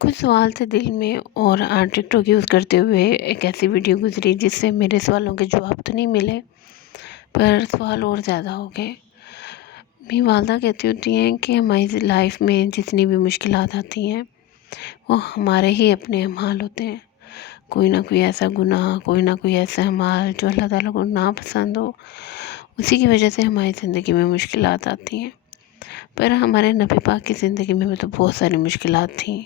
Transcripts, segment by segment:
کچھ سوال تھے دل میں اور ٹک ٹاک یوز کرتے ہوئے ایک ایسی ویڈیو گزری جس سے میرے سوالوں کے جواب تو نہیں ملے، پر سوال اور زیادہ ہو گئے۔ میری والدہ کہتی ہوتی ہیں کہ ہماری لائف میں جتنی بھی مشکلات آتی ہیں وہ ہمارے ہی اپنے اعمال ہوتے ہیں۔ کوئی نہ کوئی ایسا گناہ، کوئی نہ کوئی ایسا اعمال جو اللہ تعالیٰ کو ناپسند ہو، اسی کی وجہ سے ہماری زندگی میں مشکلات آتی ہیں۔ پر ہمارے نبی پاک کی زندگی میں بھی تو بہت ساری مشکلات تھیں،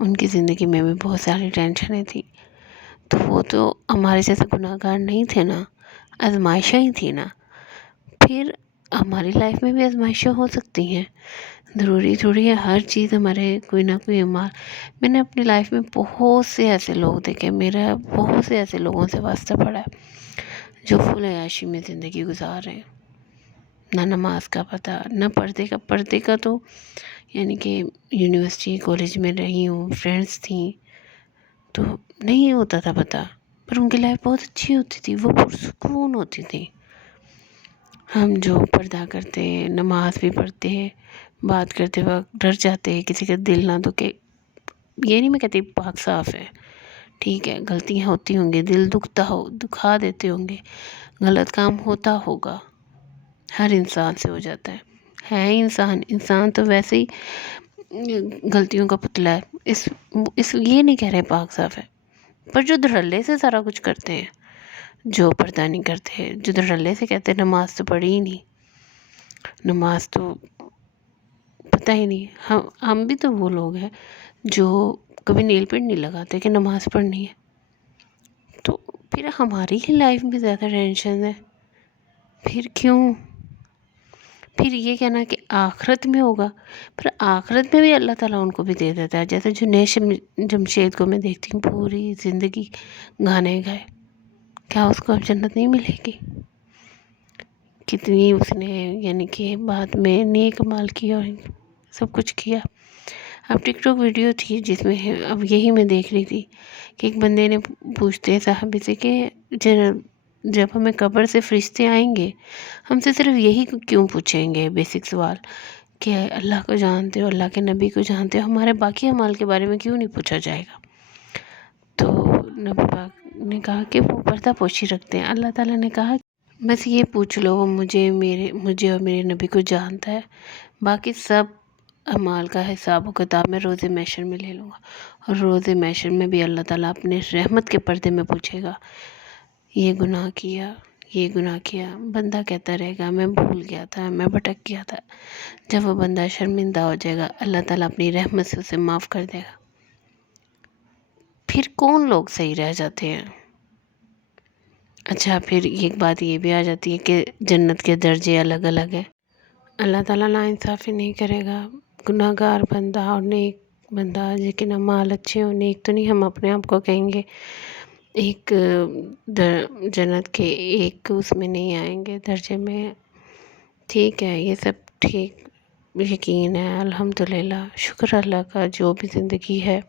ان کی زندگی میں بھی بہت ساری ٹینشنیں تھیں، تو وہ تو ہمارے جیسے گناہ گار نہیں تھے نا، آزمائشیں ہی تھی نا۔ پھر ہماری لائف میں بھی آزمائشیں ہو سکتی ہیں، ضروری تھوڑی ہے ہر چیز ہمارے کوئی نہ کوئی اعمال۔ میں نے اپنی لائف میں بہت سے ایسے لوگ دیکھے، میرا بہت سے ایسے لوگوں سے واسطہ پڑا ہے جو فل عیاشی میں زندگی گزار رہے ہیں، نہ نماز کا پتہ، نہ پردے کا تو یعنی کہ یونیورسٹی کالج میں رہی ہوں، فرینڈس تھیں تو نہیں ہوتا تھا پتہ، پر ان کی لائف بہت اچھی ہوتی تھی، وہ پرسکون ہوتی تھی۔ ہم جو پردہ کرتے ہیں، نماز بھی پڑھتے ہیں، بات کرتے وقت ڈر جاتے ہیں کسی کا دل نہ دکھے۔ یہ نہیں میں کہتی پاک صاف ہے، ٹھیک ہے، غلطیاں ہوتی ہوں گی، دل دکھا دیتے ہوں گے، غلط کام ہوتا ہوگا، ہر انسان سے ہو جاتا ہے انسان تو ویسے ہی غلطیوں کا پتلا ہے۔ اس یہ نہیں کہہ رہے پاک صاف ہے، پر جو دھڑلے سے سارا کچھ کرتے ہیں، جو پردہ نہیں کرتے، جو دھڑلے سے کہتے ہیں نماز تو پڑھی ہی نہیں، نماز تو پتہ ہی نہیں، ہم بھی تو وہ لوگ ہیں جو کبھی نیل پینٹ نہیں لگاتے کہ نماز پڑھنی ہے، تو پھر ہماری ہی لائف میں زیادہ ٹینشن ہے۔ پھر کیوں؟ پھر یہ کہنا کہ آخرت میں ہوگا، پر آخرت میں بھی اللہ تعالیٰ ان کو بھی دے دیتا ہے، جیسے جنید جمشید کو میں دیکھتی ہوں پوری زندگی گانے گائے، کیا اس کو اب جنت نہیں ملے گی؟ کتنی اس نے یعنی کہ بعد میں نیک مال کیا اور سب کچھ کیا۔ اب ٹک ٹاک ویڈیو تھی جس میں اب یہی میں دیکھ رہی تھی کہ ایک بندے نے پوچھتے صحابی سے کہ جب ہمیں قبر سے فرشتے آئیں گے، ہم سے صرف یہی کیوں پوچھیں گے بیسک سوال کہ اللہ کو جانتے ہو، اللہ کے نبی کو جانتے ہو، ہمارے باقی اعمال کے بارے میں کیوں نہیں پوچھا جائے گا؟ تو نبی پاک نے کہا کہ وہ پردہ پوشی رکھتے ہیں۔ اللہ تعالیٰ نے کہا بس یہ پوچھ لو، وہ مجھے اور میرے نبی کو جانتا ہے، باقی سب اعمال کا حساب و کتاب میں روز محشر میں لے لوں گا، اور روز محشر میں بھی اللہ تعالیٰ اپنے رحمت کے پردے میں پوچھے گا، یہ گناہ کیا، یہ گناہ کیا، بندہ کہتا رہے گا میں بھول گیا تھا، میں بھٹک گیا تھا۔ جب وہ بندہ شرمندہ ہو جائے گا، اللہ تعالیٰ اپنی رحمت سے اسے معاف کر دے گا۔ پھر کون لوگ صحیح رہ جاتے ہیں؟ اچھا، پھر ایک بات یہ بھی آ جاتی ہے کہ جنت کے درجے الگ الگ ہیں، اللہ تعالیٰ ناانصافی نہیں کرے گا، گناہ گار بندہ اور نیک بندہ لیکن اعمال اچھے ہوں، نیک تو نہیں ہم اپنے آپ کو کہیں گے، ایک جنت کے ایک اس میں نہیں آئیں گے درجے میں۔ ٹھیک ہے، یہ سب ٹھیک، یقین ہے، الحمدللہ، شکر اللہ کا جو بھی زندگی ہے۔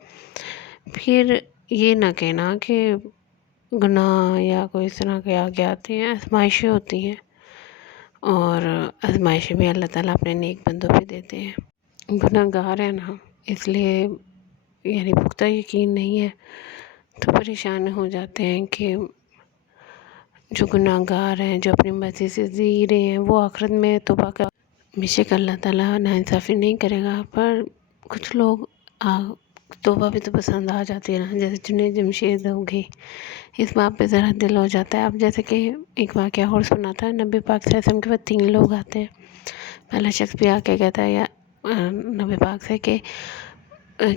پھر یہ نہ کہنا کہ گناہ یا کوئی اس طرح کے آگے آتے ہیں، آزمائشیں ہوتی ہیں، اور آزمائشیں بھی اللہ تعالیٰ اپنے نیک بندوں پہ دیتے ہیں۔ گناہ گار ہے نا، اس لیے یعنی پختہ یقین نہیں ہے تو پریشان ہو جاتے ہیں کہ جو گناہ گار ہیں، جو اپنی مرضی سے جی رہے ہیں، وہ آخرت میں توبہ کا بے شک اللہ تعالیٰ ناانصافی نہیں کرے گا، پر کچھ لوگ توبہ بھی تو پسند آ جاتی ہے نا، جیسے جنید جمشید ہو گئی، اس بات پہ ذرا دل ہو جاتا ہے۔ اب جیسے کہ ایک واقعہ اور سنا تھا، نبی پاک صلی اللہ علیہ وسلم کے بعد 3 لوگ آتے ہیں، پہلا شخص بھی آ کے کہتا ہے یا نبی پاک سے کہ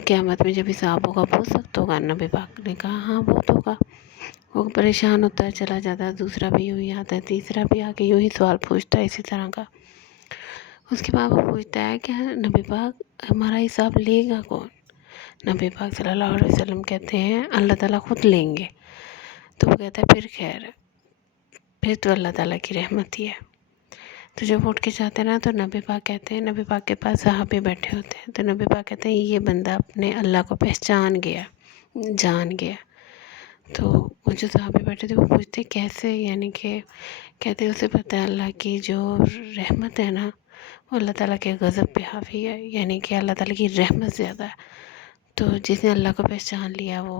قیامت میں جب حساب ہوگا بہت سخت ہوگا؟ نبی پاک نے کہا ہاں بہت ہوگا۔ وہ پریشان ہوتا ہے، چلا جاتا ہے، دوسرا بھی یوں ہی آتا ہے، تیسرا بھی آ کے یوں ہی سوال پوچھتا ہے اسی طرح کا۔ اس کے بعد وہ پوچھتا ہے کہ نبی پاک ہمارا حساب لے گا کون؟ نبی پاک صلی اللہ علیہ وسلم کہتے ہیں اللہ تعالیٰ خود لیں گے۔ تو وہ کہتا ہے پھر خیر ہے، پھر تو اللہ تعالیٰ کی رحمت ہی ہے۔ تو جب اٹھ کے جاتے ہیں نا تو نبی پاک کہتے ہیں، نبی پاک کے پاس صحابی بیٹھے ہوتے ہیں، تو نبی پاک کہتے ہیں یہ بندہ اپنے اللہ کو پہچان گیا، جان گیا۔ تو وہ جو صحابی بیٹھے تھے وہ پوچھتے کیسے، یعنی کہ کہتے اسے پتہ ہے اللہ کی جو رحمت ہے نا وہ اللہ تعالیٰ کے غضب پہ حاوی ہے، یعنی کہ اللہ تعالیٰ کی رحمت زیادہ ہے، تو جس نے اللہ کو پہچان لیا وہ